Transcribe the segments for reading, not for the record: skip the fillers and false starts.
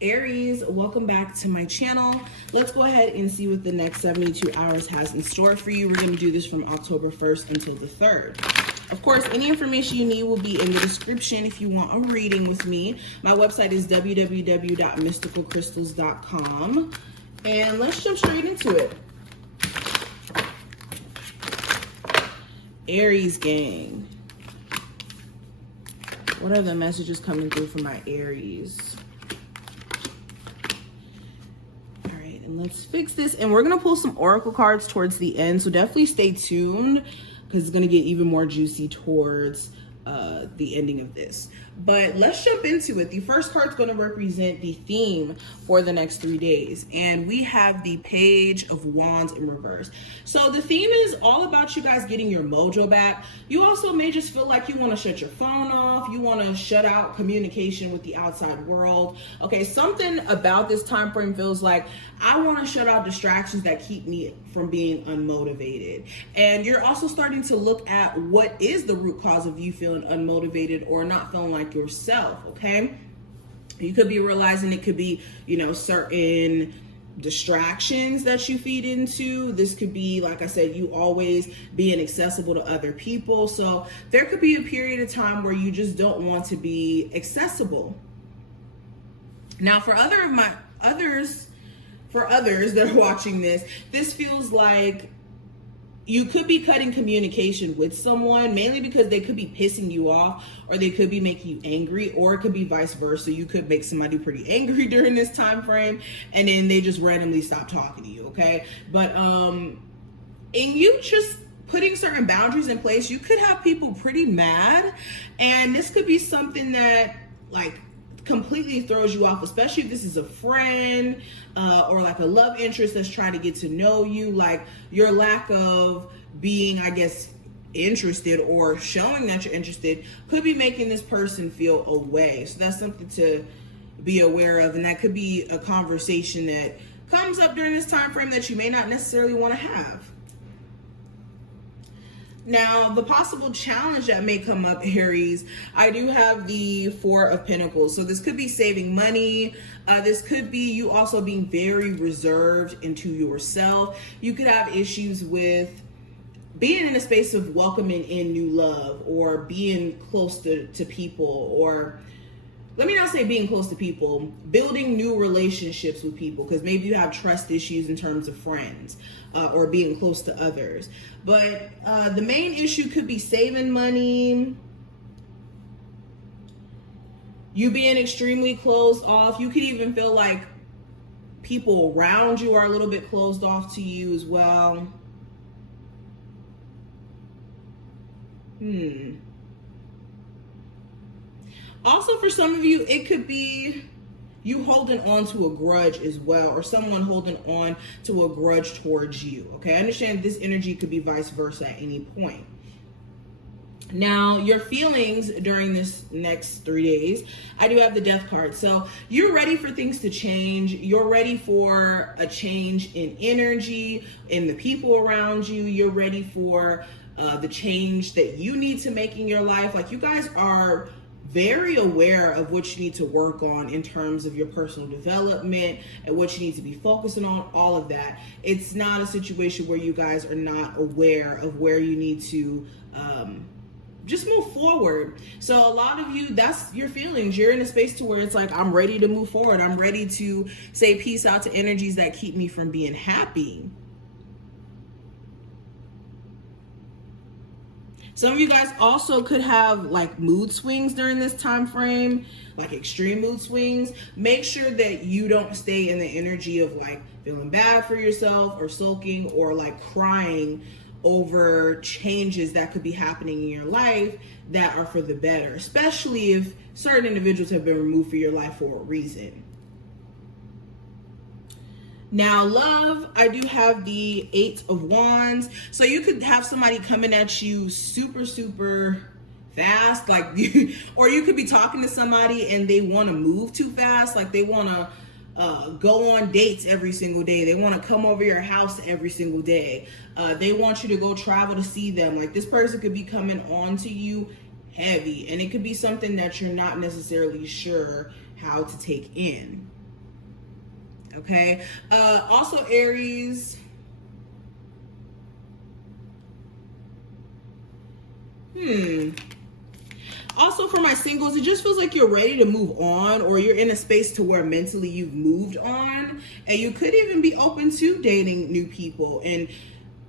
Aries, welcome back to my channel. Let's go ahead and see what the next 72 hours has in store for you. We're going to do this from October 1st until the 3rd. Of course, any information you need will be in the description if you want a reading with me. My website is www.mysticalcrystals.com. And let's jump straight into it. Aries gang. What are the messages coming through for my Aries? And let's fix this, and we're gonna pull some oracle cards towards the end, so definitely stay tuned because it's gonna get even more juicy towards the ending of this. But let's jump into it. The first card's going to represent the theme for the next 3 days, and we have the Page of Wands in reverse. So the theme is all about you guys getting your mojo back. You also may just feel like you want to shut your phone off, you want to shut out communication with the outside world. Okay, something about this time frame feels like I want to shut out distractions that keep me from being unmotivated. And you're also starting to look at what is the root cause of you feeling unmotivated or not feeling like yourself. Okay, you could be realizing it could be, you know, certain distractions that you feed into. This could be, like I said, you always being accessible to other people. So there could be a period of time where you just don't want to be accessible. Now, for others that are watching this feels like you could be cutting communication with someone, mainly because they could be pissing you off, or they could be making you angry, or it could be vice versa. You could make somebody pretty angry during this time frame, and then they just randomly stop talking to you, okay? But in you just putting certain boundaries in place, you could have people pretty mad, and this could be something that, like, completely throws you off, especially if this is a friend or like a love interest that's trying to get to know you. Like, your lack of being, I guess, interested or showing that you're interested could be making this person feel away. So that's something to be aware of, and that could be a conversation that comes up during this time frame that you may not necessarily want to have. Now, the possible challenge that may come up, Aries, I do have the Four of Pentacles. So this could be saving money. This could be you also being very reserved into yourself. You could have issues with being in a space of welcoming in new love, or being close to people, or let me not say being close to people, building new relationships with people, because maybe you have trust issues in terms of friends or being close to others. But the main issue could be saving money, you being extremely closed off. You could even feel like people around you are a little bit closed off to you as well. Also, for some of you, it could be you holding on to a grudge as well, or someone holding on to a grudge towards you. Okay, I understand this energy could be vice versa at any point. Now, your feelings during this next 3 days, I do have the Death card. So you're ready for things to change. You're ready for a change in energy, in the people around you. You're ready for the change that you need to make in your life. Like, you guys are very aware of what you need to work on in terms of your personal development and what you need to be focusing on, all of that. It's not a situation where you guys are not aware of where you need to just move forward. So a lot of you, that's your feelings. You're in a space to where it's like, I'm ready to move forward. I'm ready to say peace out to energies that keep me from being happy. Some of you guys also could have like mood swings during this time frame, like extreme mood swings. Make sure that you don't stay in the energy of like feeling bad for yourself or sulking or like crying over changes that could be happening in your life that are for the better, especially if certain individuals have been removed from your life for a reason. Now, love, I do have the Eight of Wands. So you could have somebody coming at you super, super fast, like, or you could be talking to somebody and they want to move too fast. Like, they want to go on dates every single day. They want to come over your house every single day. They want you to go travel to see them. Like, this person could be coming on to you heavy, and it could be something that you're not necessarily sure how to take in. Okay. Also Aries. Also for my singles, it just feels like you're ready to move on, or you're in a space to where mentally you've moved on, and you could even be open to dating new people. And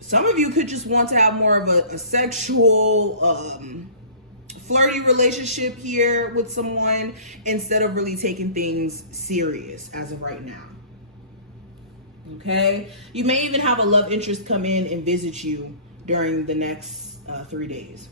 some of you could just want to have more of a sexual, flirty relationship here with someone instead of really taking things serious as of right now. Okay. You may even have a love interest come in and visit you during the next 3 days.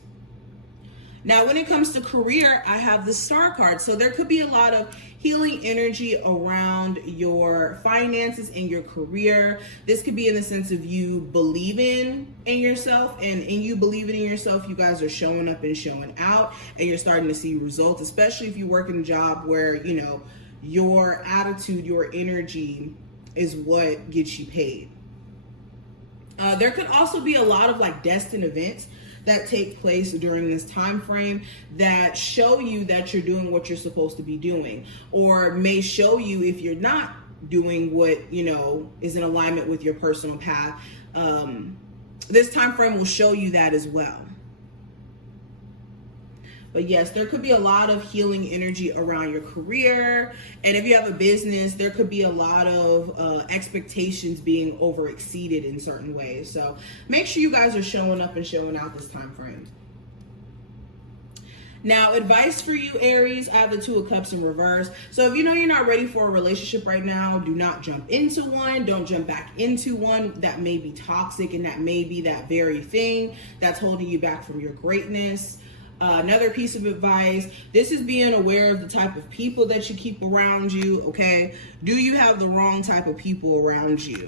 Now, when it comes to career, I have the Star card. So there could be a lot of healing energy around your finances and your career. This could be in the sense of you believing in yourself, and in you believing in yourself, you guys are showing up and showing out, and you're starting to see results, especially if you work in a job where, you know, your attitude, your energy is what gets you paid. There could also be a lot of like destined events that take place during this time frame that show you that you're doing what you're supposed to be doing, or may show you if you're not doing what, you know, is in alignment with your personal path. This time frame will show you that as well. But yes, there could be a lot of healing energy around your career. And if you have a business, there could be a lot of expectations being over exceeded in certain ways. So make sure you guys are showing up and showing out this time frame. Now, advice for you, Aries, I have the Two of Cups in reverse. So if you know you're not ready for a relationship right now, do not jump into one. Don't jump back into one that may be toxic, and that may be that very thing that's holding you back from your greatness. Another piece of advice, this is being aware of the type of people that you keep around you, okay? Do you have the wrong type of people around you?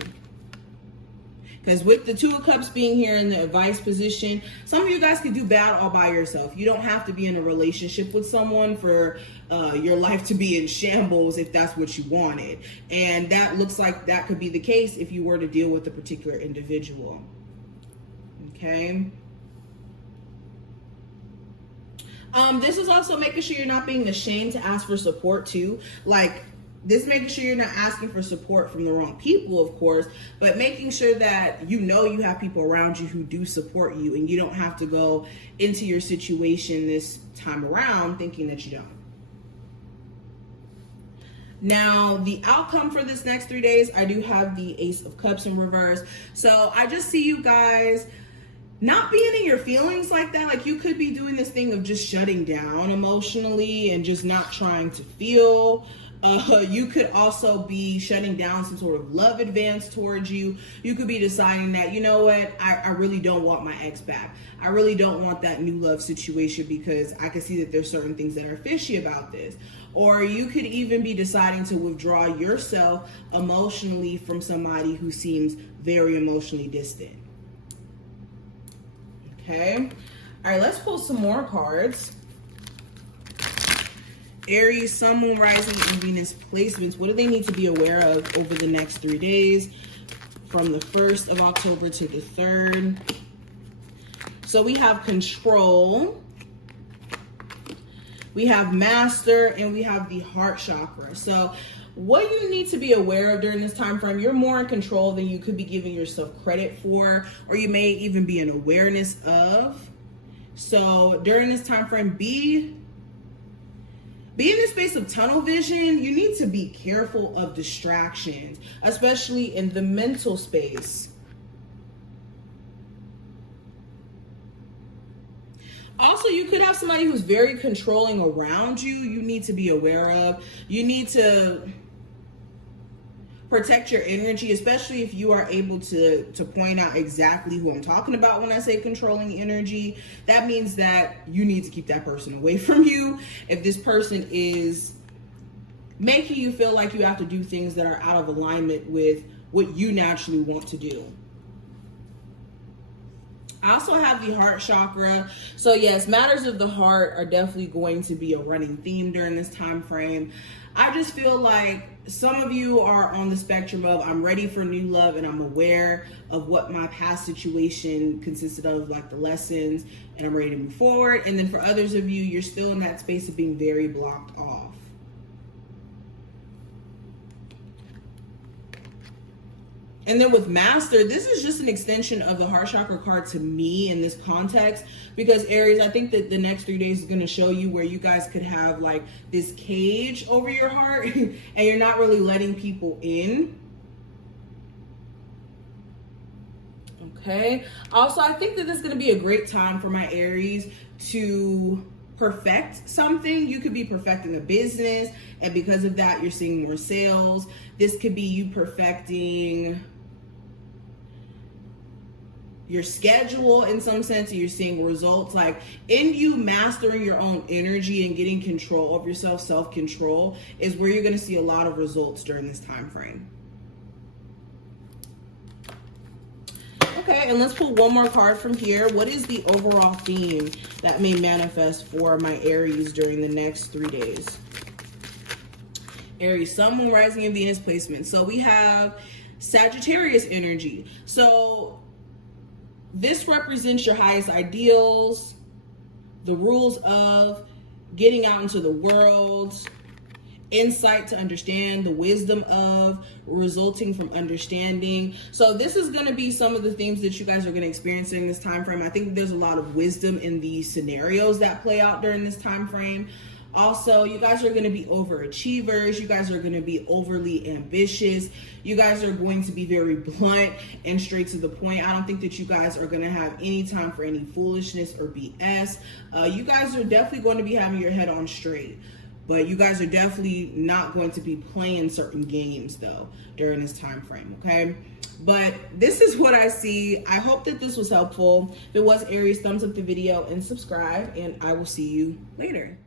Because with the Two of Cups being here in the advice position, some of you guys could do bad all by yourself. You don't have to be in a relationship with someone for your life to be in shambles if that's what you wanted. And that looks like that could be the case if you were to deal with a particular individual, okay? This is also making sure you're not being ashamed to ask for support too. Like this, making sure you're not asking for support from the wrong people, of course, but making sure that you know you have people around you who do support you, and you don't have to go into your situation this time around thinking that you don't. Now, the outcome for this next 3 days, I do have the Ace of Cups in reverse. So I just see you guys not being in your feelings like that. Like you could be doing this thing of just shutting down emotionally and just not trying to feel. You could also be shutting down some sort of love advance towards you. You could be deciding that, you know what, I really don't want my ex back. I really don't want that new love situation because I can see that there's certain things that are fishy about this. Or you could even be deciding to withdraw yourself emotionally from somebody who seems very emotionally distant. Okay. All right, let's pull some more cards. Aries, Sun, Moon, Rising, and Venus placements. What do they need to be aware of over the next 3 days from the 1st of October to the 3rd? So we have Control, we have Master, and we have the Heart Chakra. So what you need to be aware of during this time frame, you're more in control than you could be giving yourself credit for, or you may even be in awareness of. So during this time frame, be in the space of tunnel vision. You need to be careful of distractions, especially in the mental space. Also, you could have somebody who's very controlling around you. You need to be aware of. You need to protect your energy, especially if you are able to point out exactly who I'm talking about when I say controlling energy. That means that you need to keep that person away from you. If this person is making you feel like you have to do things that are out of alignment with what you naturally want to do. I also have the Heart Chakra. So yes, matters of the heart are definitely going to be a running theme during this time frame. I just feel like some of you are on the spectrum of I'm ready for new love and I'm aware of what my past situation consisted of, like the lessons, and I'm ready to move forward. And then for others of you, you're still in that space of being very blocked off. And then with Master, this is just an extension of the heart chakra card to me in this context, because Aries, I think that the next 3 days is going to show you where you guys could have like this cage over your heart and you're not really letting people in. Okay. Also, I think that this is going to be a great time for my Aries to perfect something. You could be perfecting a business, and because of that, you're seeing more sales. This could be you perfecting your schedule in some sense, and you're seeing results. Like in you mastering your own energy and getting control of yourself, self-control is where you're going to see a lot of results during this time frame. Okay, and let's pull one more card from here. What is the overall theme that may manifest for my Aries during the next 3 days? Aries, Sun, Moon, Rising, and Venus placement. So we have Sagittarius energy. So this represents your highest ideals, the rules of getting out into the world, insight to understand, the wisdom of, resulting from understanding. So this is going to be some of the themes that you guys are going to experience in this time frame. I think there's a lot of wisdom in the scenarios that play out during this time frame. Also, you guys are going to be overachievers. You guys are going to be overly ambitious. You guys are going to be very blunt and straight to the point. I don't think that you guys are going to have any time for any foolishness or BS. You guys are definitely going to be having your head on straight. But you guys are definitely not going to be playing certain games, though, during this time frame, okay? But this is what I see. I hope that this was helpful. If it was, Aries, thumbs up the video and subscribe, and I will see you later.